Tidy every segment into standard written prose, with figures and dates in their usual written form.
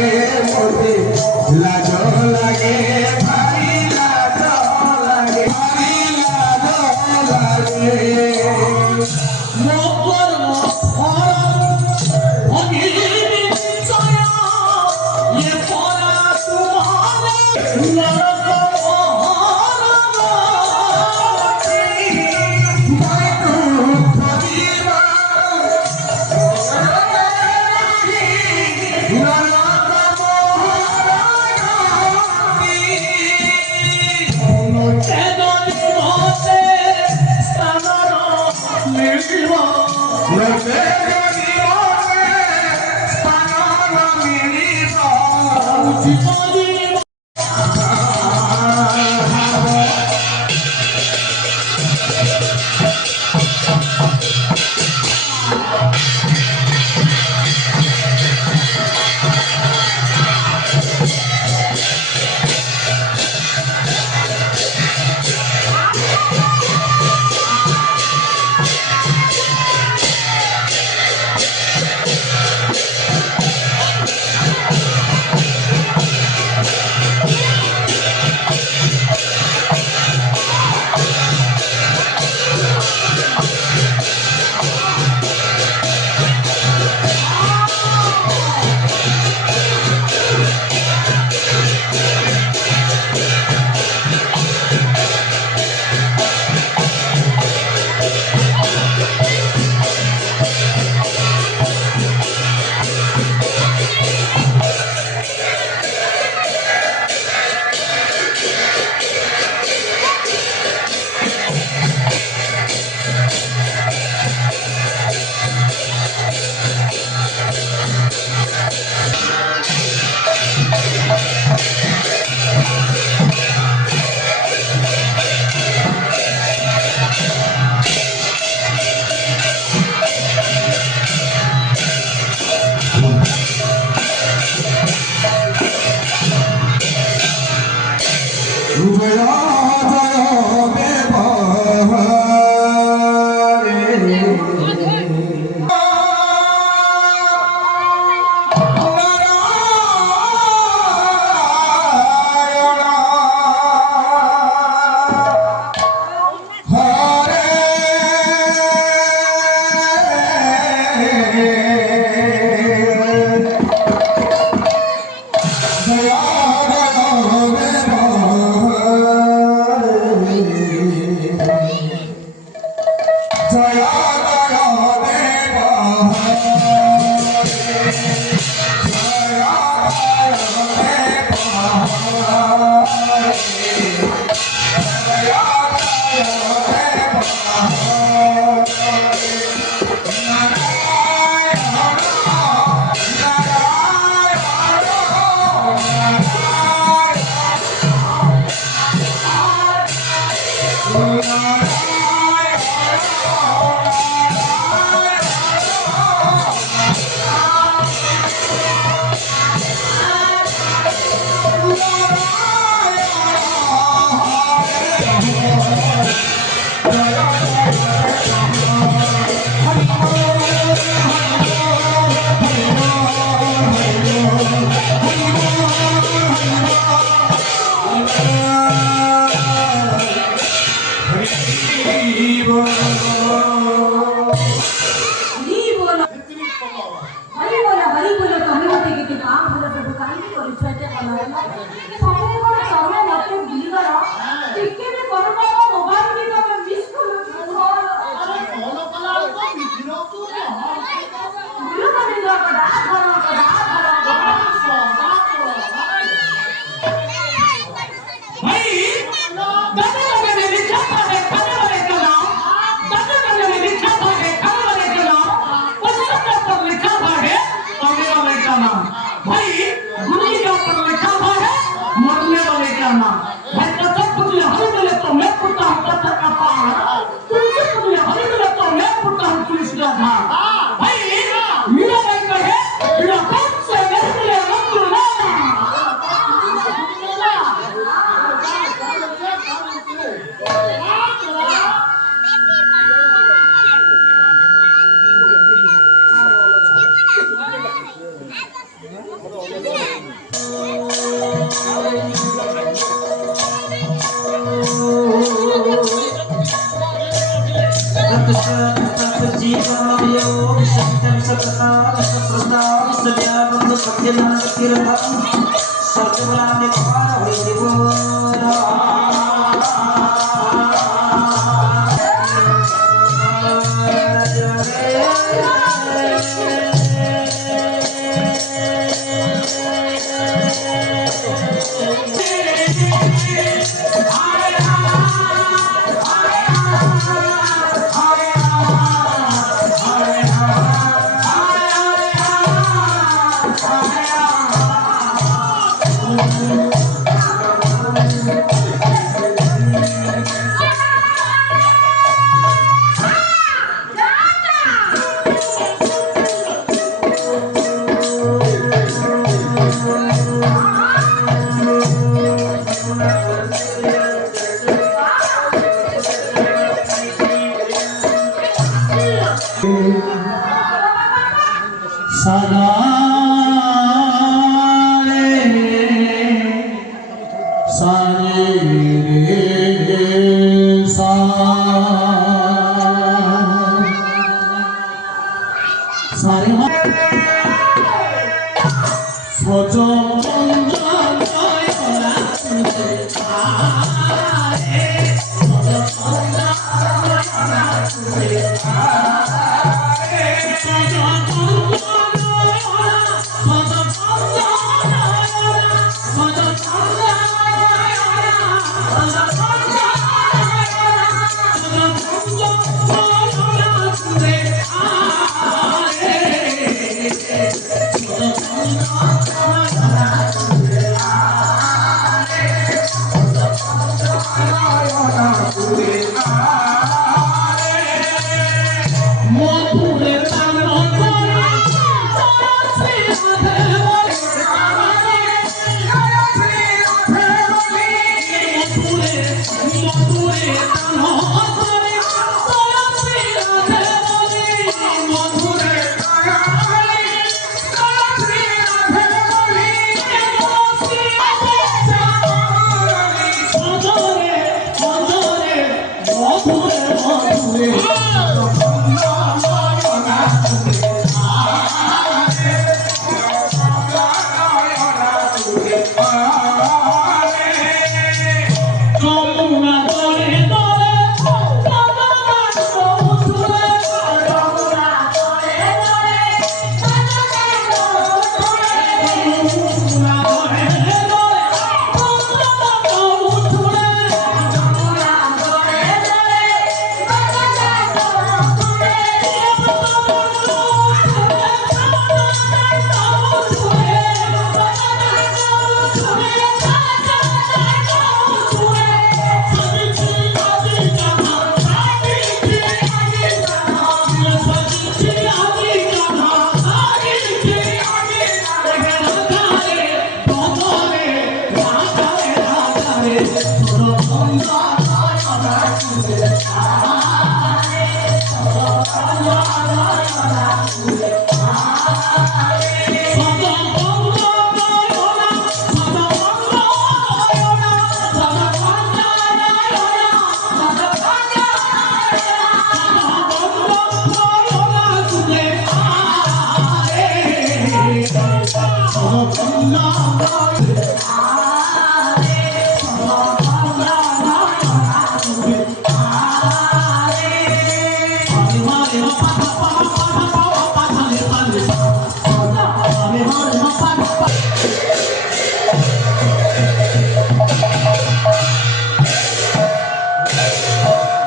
मोते लाज लागे भारी लाज लागे मोकर ये परा तुम्हारे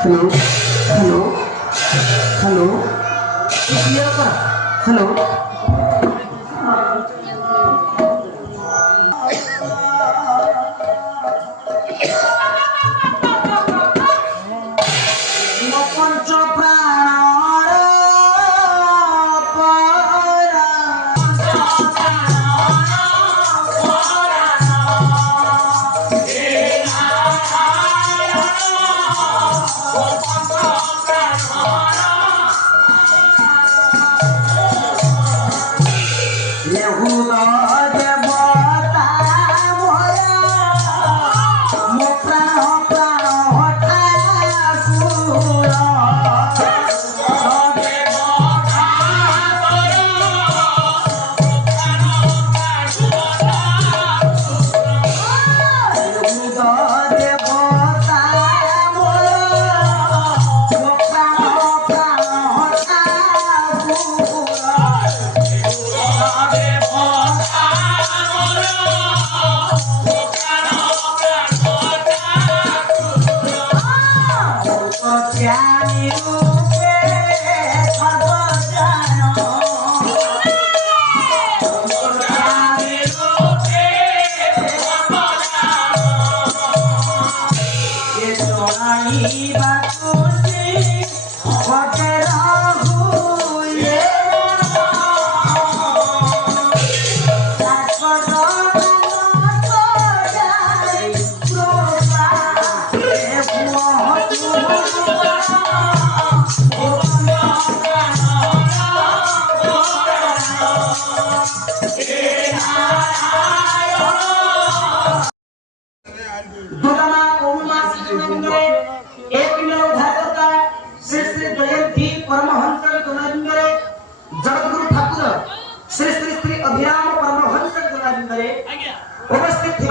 हेलो हेलो हेलो हेलो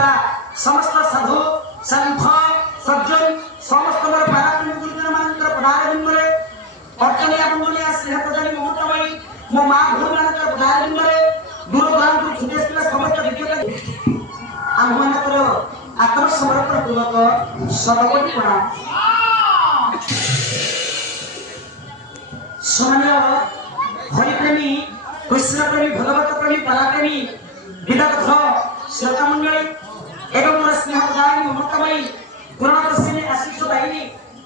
ଥିବା ସମସ୍ତ ସାଧୁ ସନ୍ଥ ସଜ୍ଜନ ସମସ୍ତ ମୋର ପାରାତ୍ମ ଗୁରୁଜନମାନଙ୍କର ପଦାରବିନ୍ଦରେ ଅର୍ଚନୀୟ ବନ୍ଦନୀୟ ସ୍ନେହ ପ୍ରଦାନୀ ମମତାମୟୀ ମୋ ମା ଭଉଣୀମାନଙ୍କର ପଦାରବିନ୍ଦରେ ଦୂର ଦୂରାନ୍ତରୁ ଛୁଟି ଆସିଥିବା ସମସ୍ତ ବିଜ୍ଞତା ଆମମାନଙ୍କର ଆତ୍ମସମର୍ପଣ ପୂର୍ବକ ସର୍ବୋପରି ପ୍ରଣାମ। ସମ୍ମାନୀୟ ହରିପ୍ରେମୀ କୃଷ୍ଣପ୍ରେମୀ ଭଗବତ ପ୍ରେମୀ ପାରାପ୍ରେମୀ ବିଦଗ୍ଧ ଶ୍ରୋତା ମଣ୍ଡଳୀ ଏବଂ ମୋର ସ୍ନେହ ପ୍ରଦାୟିନୀ ମମତାମୟୀ ପୁରାଣଦର୍ଶିନୀ ଆଶିଷ ଦାୟିନୀ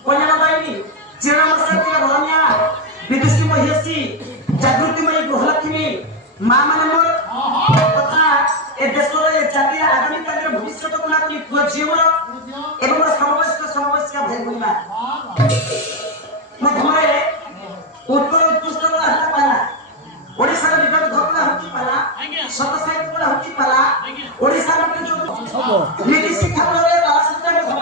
କଲ୍ୟାଣ ଦାୟିନୀ ଚିରନମସ୍କୃତ ବରଣ୍ୟା ବିଦୁଷୀ ମହିଷୀ ଜାଗୃତିମୟୀ ଗୃହଲକ୍ଷ୍ମୀ ମା ମାନେ ମୋର ତଥା ଏ ଦେଶର ଏ ଜାତିର ଆଗାମୀ କାଳରେ ଭବିଷ୍ୟତକୁ ନା କରି ପୁଅ ଝିଅ ମୋର ଏବଂ ମୋର ସମବୟସ୍କ ଭାଇ ଭଉଣୀ ମଧ୍ୟରେ ଉତ୍କଳ ଉତ୍କୃଷ୍ଟ ହେଲା ପାଲା ଓଡ଼ିଶାର ବିଗତ ଘଟଣା ହଉଛି ପାଲା ସତ ସାହିତ୍ୟ କଳା ହଉଛି ପାଲା ଓଡ଼ିଶା ମଧ୍ୟ ଯୋଉ ନୀତି ଶିକ୍ଷା ପ୍ରଦାନରେ ପାଲା ଶିକ୍ଷାରେ ଭଲ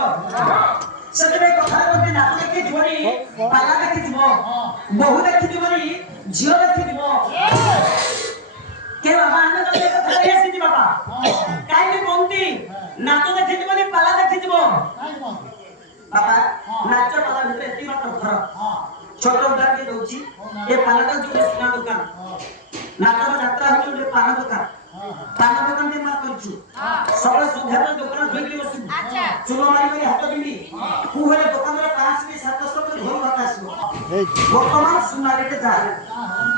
ସେଥିପାଇଁ କଥାରେ ମତେ ନାଚ ଦେଖି ଯିବନି ପାଲା ଦେଖି ଯିବ ବହୁ ଦେଖି ଯିବନି ଝିଅ ଦେଖି ଯିବ କେ ବାବା ଆମେ ତ ସେ କଥା ହେଇ ଆସିଛି ବାବା କାହିଁକି କହନ୍ତି ନାଚ ଦେଖି ଯିବନି ପାଲା ଦେଖି ଯିବ ବାବା ନାଚ ପାଲା ଭିତରେ ଏତିକି ମାତ୍ର ଫରକ छोट उदाहरण दउची ए पालाटा जो सिना दुकान नाचर यात्रा हो जो पान दुकान दे मार करछु सब सुधार दुकान धोइली बसु अच्छा चुलो मारी मारी हाथ बिंदी कु हेले दुकान रे 500 700 के धोल बतासबो वर्तमान सुनारे के जा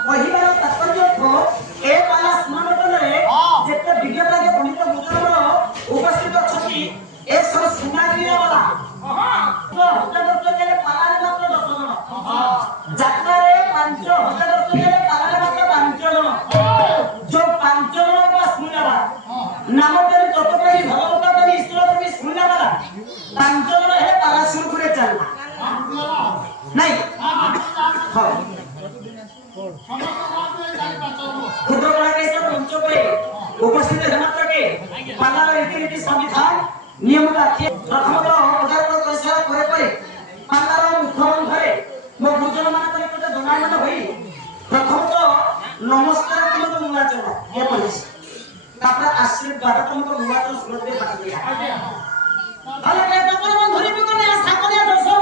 पहिला तात्पर्य को ए पाला सुनामतन रे जेते विज्ञता के पंडित मुद्रार उपस्थित अछती ए सब सुनारी वाला तो हजार वर्ष के पाला रे मात्र 10 जण जात्रा रे 5000 वर्ष के पाला रे मात्र 5 जण जो 5 जण का सुनावा नाम तेरे तत्वपरी भगवता परी ईश्वर परी सुनावा 5 जण हे पाला शुरू करे चलना नहीं हां खुद बड़ा के सब मंच पे उपस्थित है मात्र के पाला रीति संविधान नियम राखिए प्रथमतः हजार कैसा करे परे पालार मुख्यमंत्री घरे मो गुरुजन मान निकट दंडायमान होई प्रथमतः नमस्कार तुमको मुलाचन ये पुलिस तापर आशीर्वाद तुमको मुलाचन सुरत दे बात दिया भले के दपर बंधुरी भी करने आशा करे दर्शन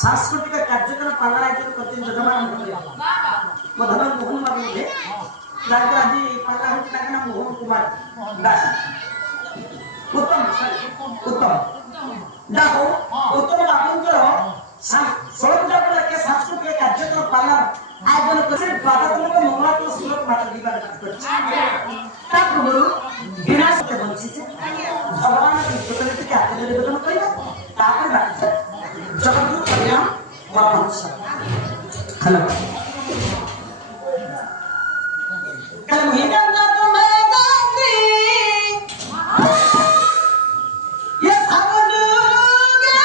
सांस्कृतिक कार्यक्रम पाला राज्य करते जजमान मधुर मोहन बाबू थे आज पाला होती ताकना मोहन कुमार दास उत्तम जाहो उत्तम बाबूंकर सोलह के सांस्कृतिक कार्यक्रम पाला आयोजन कर बाधात्मक मंगला तो सुरत मात्र दिबा ता पूर्व विनाश के बंची भगवान कृष्ण के आत्म निवेदन करिबा तापर बाकी जगतगुरु कल्याण परमहंस हेलो कल महीना ना तो मैं जाती ये समझोगे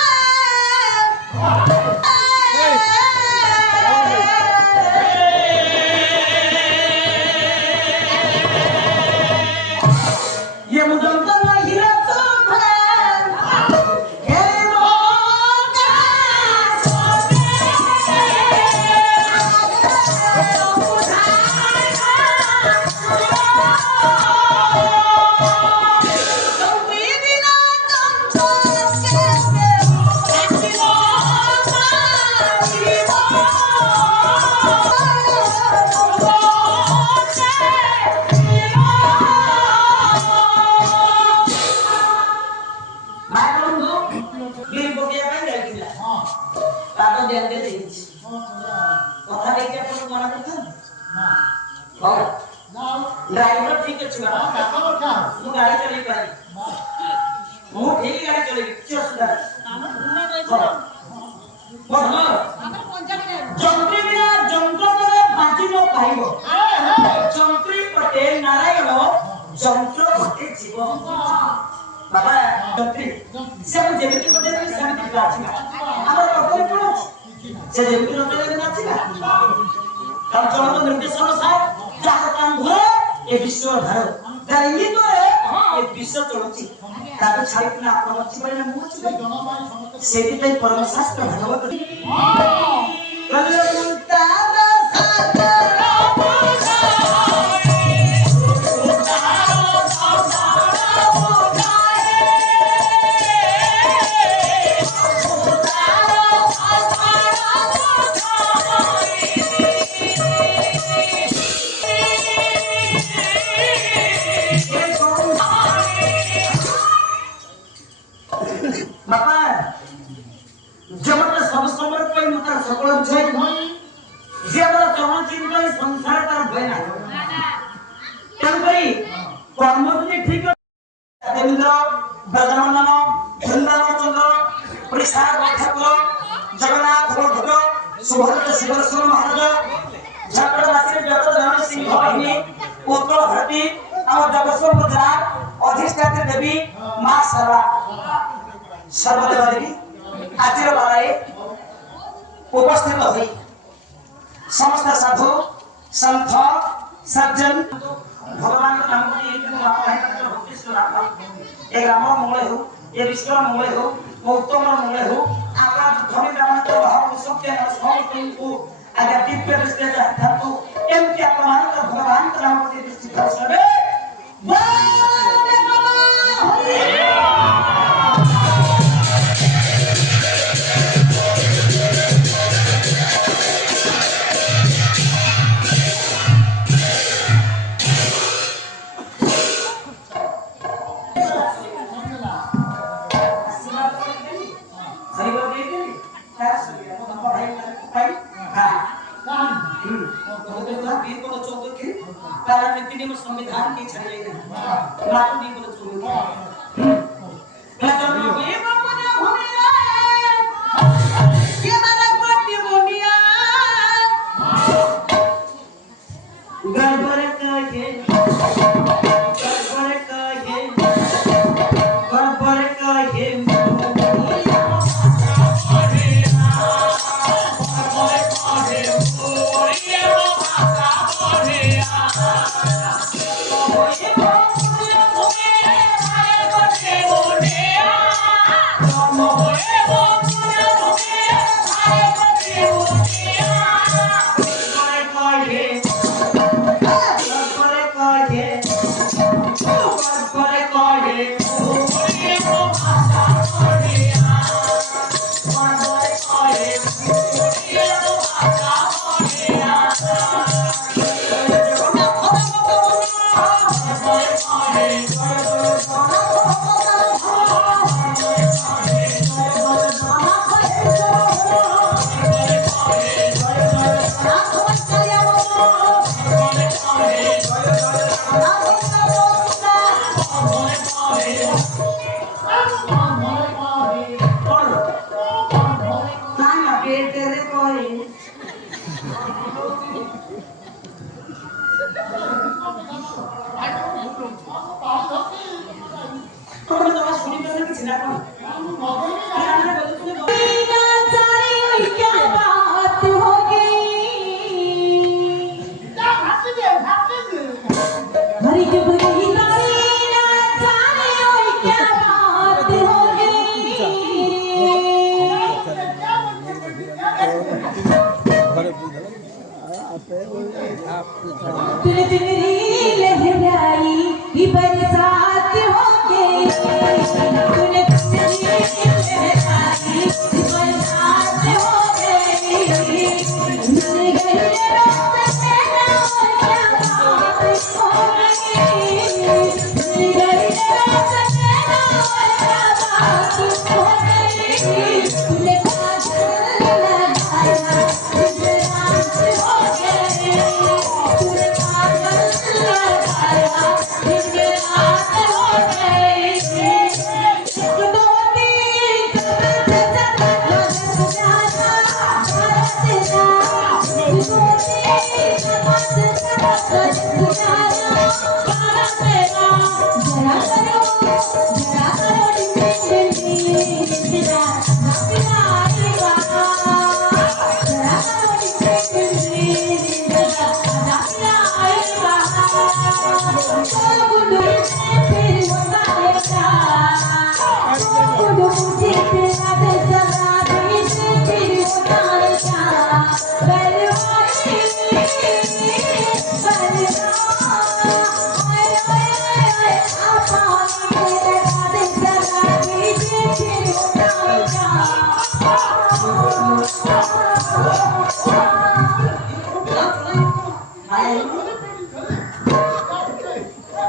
ये मुझे तो नहीं रहता ड्राइवर ठीक है छुआ मु गाड़ी चलाई पारी मु ठीक गाड़ी चलाई किछ असुविधा बढ जंत्री बिना जंत्र करे बाजी न पाइबो जंत्री पटे नारायण जंत्र पटे जीव बाबा जंत्री से जेमिति पटे सेमिति बाजी हमर कपले कोन से जेमिति न चले नाचिला তার জন্য নির্দেশনা সাহেব যার কান ধরে এই বিশ্ব ধারক যার ইঙ্গিত ধরে এই বিশ্ব চলছে তাকে ছাড়ি কিনা আপনার জীবনে মুখ ছিল সেদিকে পরমশাস্ত্র ভাগবত अधिष्ठात्री देवी मां सर्वा सर्वदेवा देवी आजिर बालाए उपस्थित हुई समस्त साधु संत सज्जन भगवान का नाम एक राम मंगल हो ये विश्व मंगल हो उत्तम मंगल हो आपका धनी ब्राह्मण तो भाव सत्य समस्त को आगे दिव्य दृष्टि से धातु एम क्या प्रमाण का भगवान का नाम से दृष्टि कर सके संविधान की छड़े ना मातु दी को चुनो मैं तो ये बाबूने भूमिया ये मारा पट्टी भूमिया गड़बड़ कहे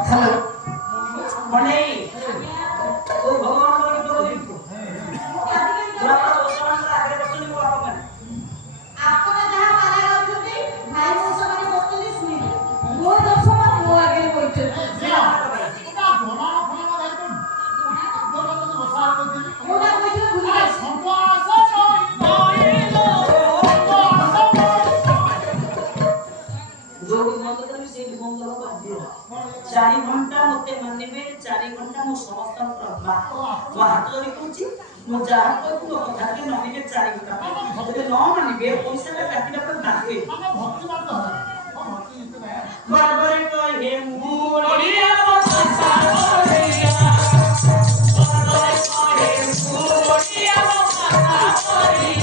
হ্যালো বলে ও ভগবান বলি তোরা বসমান আগে বসনি কো আপন ଆପଣ ଯାହା ପାରା ଯାଉଛନ୍ତି ଭାଇ ମୋ ସେମାନେ ବସୁଛନ୍ତି ଶୁଣିବେ ମୋ ଦର୍ଶନ ମୋ ଆଗରେ ବଇଛନ୍ତି କୋଉଟା କହିଥିଲେ ଭୁଲି ଯାଇଛି जो बंद करबी से बंद कर दियो 4 घंटा मते मानिबे 4 घंटा मो समस्त प्रभा तो हाथ जोड़ी कहूची मो जहा कोइ को कथा के मानिबे 4 घंटा जदि न मानिबे पैसा का काटिला पर बाहे बारबारे कहे मुड़िया संसार ओरिया बारबारे कहे मुड़िया संसार ओरिया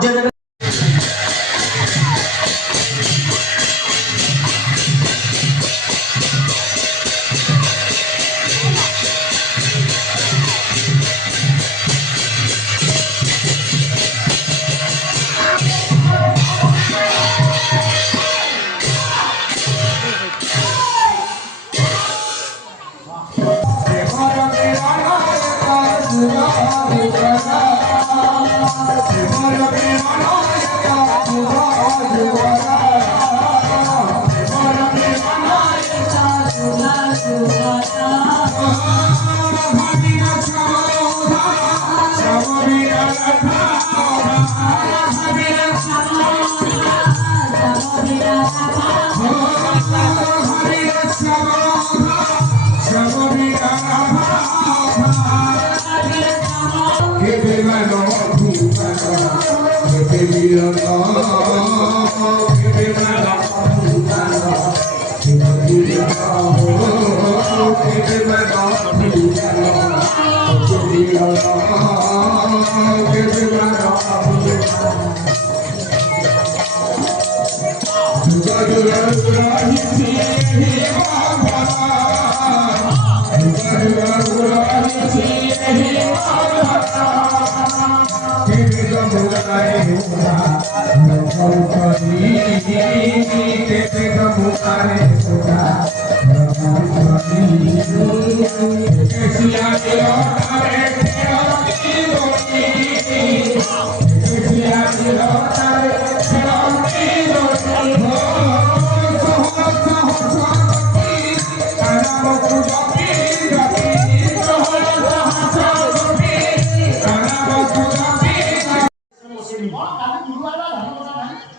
धर्म माटी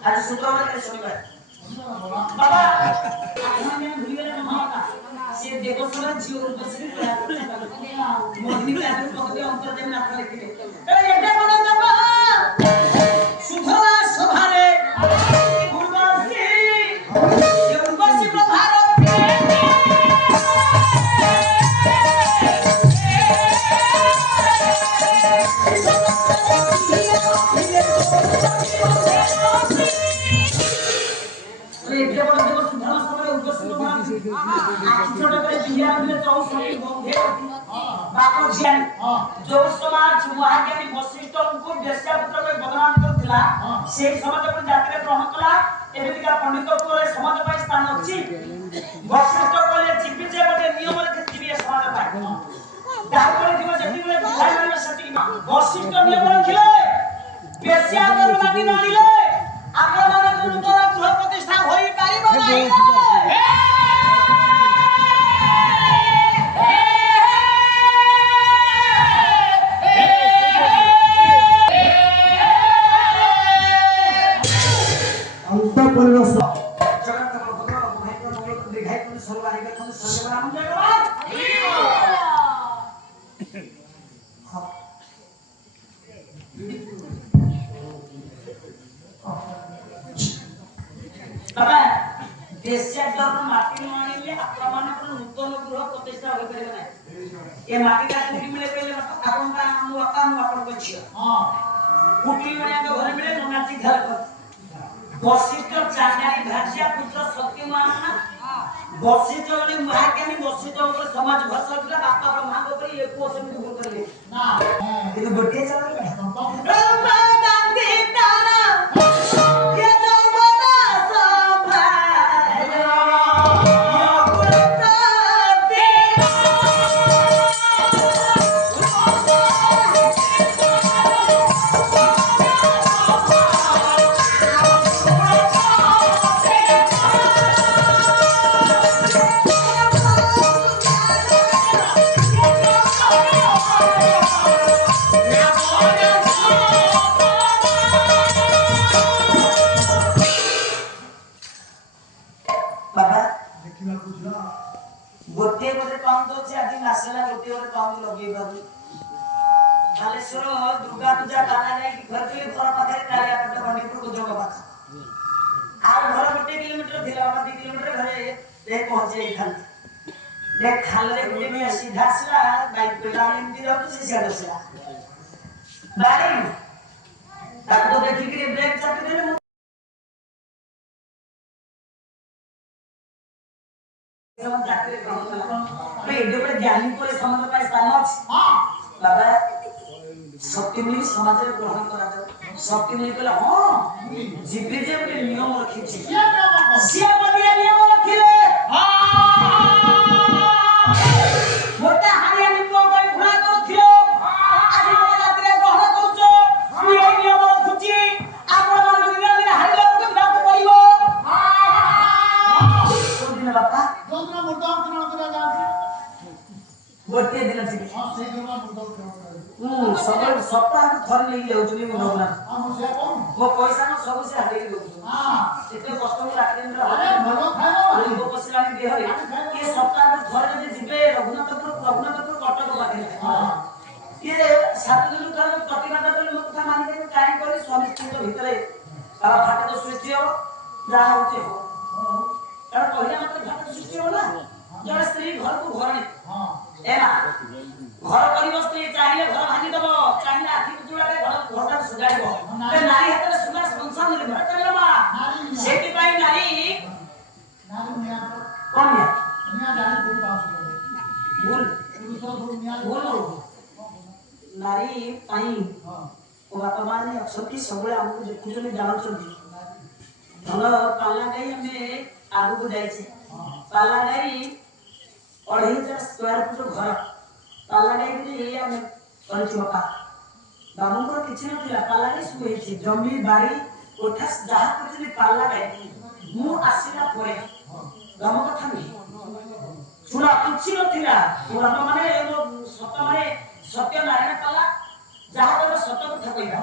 आज शुक्रवार के शनिवार बाबा आपने भूल गए ना मामा से देखो सुना जीव रूप से मोहिनी का पकड़े अंतर देन ना लिखले ए एटा बड़ा बाबा सुधवा सभारे गुरुवासी ये गुरुवासी प्रभार छोटे बड़े दुनिया में तो सभी बंधे बापो ज्ञान जो समाज महाज्ञानी वशिष्ठ को देशपुत्र को बदनाम करथिला से समाज पर जाति रे ग्रहण कला एमितिका पंडित को समाज पर स्थान अछि वशिष्ठ कहले जीवी जे बटे नियम रे जीवी समाज पर दापर जीव जति में भाई माने सती वशिष्ठ नियम रखिले बेसिया कर माटी न दिले आपण माने गुरुतर गृह प्रतिष्ठा होई पारिबो नाही परिवेश जगत को भगवान भाई को दिखाई को सर्वाधिक को सर्वनाम जगवान बाबा देशया दर माटी मानिले आक्रमण पर नूतन गृह प्रतिष्ठा होई परिबो नै ए माटी का कुटी मिले पहिले आपन का नाम आपन को छियो हां कुटी मिले के घर मिले ननाची घर कर वशिष्ठ चाचारी भाज्या पुत्र सत्यमान वशिष्ठ ने महाज्ञानी वशिष्ठ ऊपर समाज भर सकला बापा ब्रह्मा को पर एक को समिति भूल कर ले ना ये तो गोटे चला गया ब्रह्मा गांधी तारा ये जो बना संभालो यो पुत्र तेरा गोटे गोटे पाउंड अछि आदि नासला गोटे गोटे पाउंड लगे बाबू बालेश्वर दुर्गा पूजा पाला जाय कि घर के घर पाखरे कालिया पट पंडितपुर को जोग पाखा आ घर गोटे किलोमीटर थिला 2 किलोमीटर घरे ले पहुंचे खान ले खाल रे गोटे में सीधा सीधा बाइक पे लाइन दी रहत से सीधा सीधा बारी ताको तो देखि के ब्रेक चापी देले जवन जाति रे ग्रहण कला ए एडे पर ज्ञानी को समाज पाए स्थान अछि हां बाबा सत्यमिली समाज रे ग्रहण करा जाय सत्यमिली कहला हां जीवी जे बटे नियम रखिछि सिया बदिया नियम रखिले हां मोटा हारिया नियम कोइ घुरा करथियो आजि मोटे जाति रे ग्रहण करूछो तू ए नियम रखुछि आपण मान दुनिया रे हारिया को बाप पड़िबो हां कोन दिन बापा जोंना मुर्दाम किना करा जाती गोटे दिन छी हां से जोंना मुर्दाम किना सब सप्ताह को थरे ले जाउछनी मो भगवान हां से कोन मो पैसा न सब से हारि दउछु हां एते कष्ट में राखले अरे भलो खाइबो गरीब पसिलानी देह रे ये सप्ताह को थरे जे जिबे रघुनाथपुर कटक बाटे हां ये सात दिन थरे प्रतिमाता तो मो कथा मानि के काई करी स्वामी स्त्री के भीतर तारा फाटे तो सृष्टि हो जा होचे हो कारण पहिला मात्र फाटे सृष्टि हो ना जब स्त्री घर को घरणी हां एमा घर करिबो स्त्री चाहिए घर भांगी दबो चाहिए आखि जुड़ाले घर सजाइबो ते नारी हाथ में सुंदर संसार मिले घर करला मा सेति पाई नारी निया कोन निया जाने कोई पास बोल पुरुष और निया बोल नारी पाई हां ओ बापा माने अक्षती सबले हमको देखुजनी जानुचंदी धन पाला गई हमें आगु को जाइछे पाला गई 2500 स्क्वायर फुट घर पाला गई कि हमें करछु बापा बाबू को किछ न थिला पाला गई सुई छी जमी बाड़ी कोठा जहा कुछ पाला गई मु आसीला परे गम कथा नहीं सुना कुछ न थिला बापा माने सत्य माने सत्य नारायण पाला जहा तो सत्य कथा कहिबा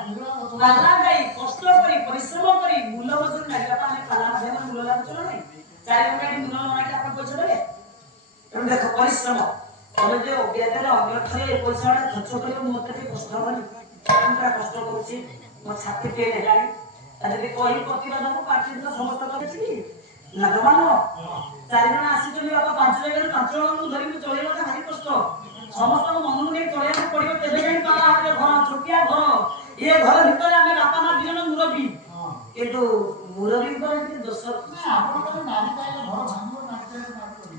पाला गई कष्ट करी परिश्रम करी मूल्य मजूर नागिला पाने पाला मध्ये मूल्य लाभ चलो नहीं 4 घंटा दिन मूल्य नागिला अपन पैसा देले तुम देखो परिश्रम तमे जो बेदर अन्यथरे पैसा खर्च करियो मते के कष्ट हबनी तुमरा कष्ट करछि मो छाती पे हेलानी अरे कोई प्रतिवाद को पार्टी दिन समस्त करछि ना मानो 4 जण आसी जने बाबा 5 जण 5 जण को धरि को चलेला का भारी कष्ट समस्त को मन ने चलेला पड़ियो तेबे जाई पाला हाते घर छोटिया घर ये घर भीतर हमें बापा मां दिजन मुरबी किंतु मुरबी पर दोष आपण नारी जाय घर भांगियो नारी जाय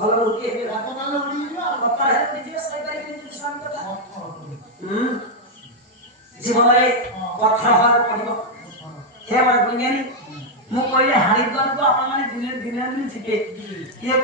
ଭଲ ଲୋକେ ହେବେ ରାତ କାଲେ ଉଡ଼ିଯିବା ଆଉ। ବାପା ହେଲେ ନିଜେ ସହିପାରିବେନି ଯଦି ସ୍ୱାମୀ କଥା ଜୀବନରେ ପଥର ହବାକୁ ପଡ଼ିବ ହେ ବଡ଼ ବିଜ୍ଞାନୀ ମୁଁ କହିଲେ ହାରିଦ୍ୱାରକୁ ଆପଣମାନେ ଦିନେ ଦିନେ ଯିବେ ଇଏ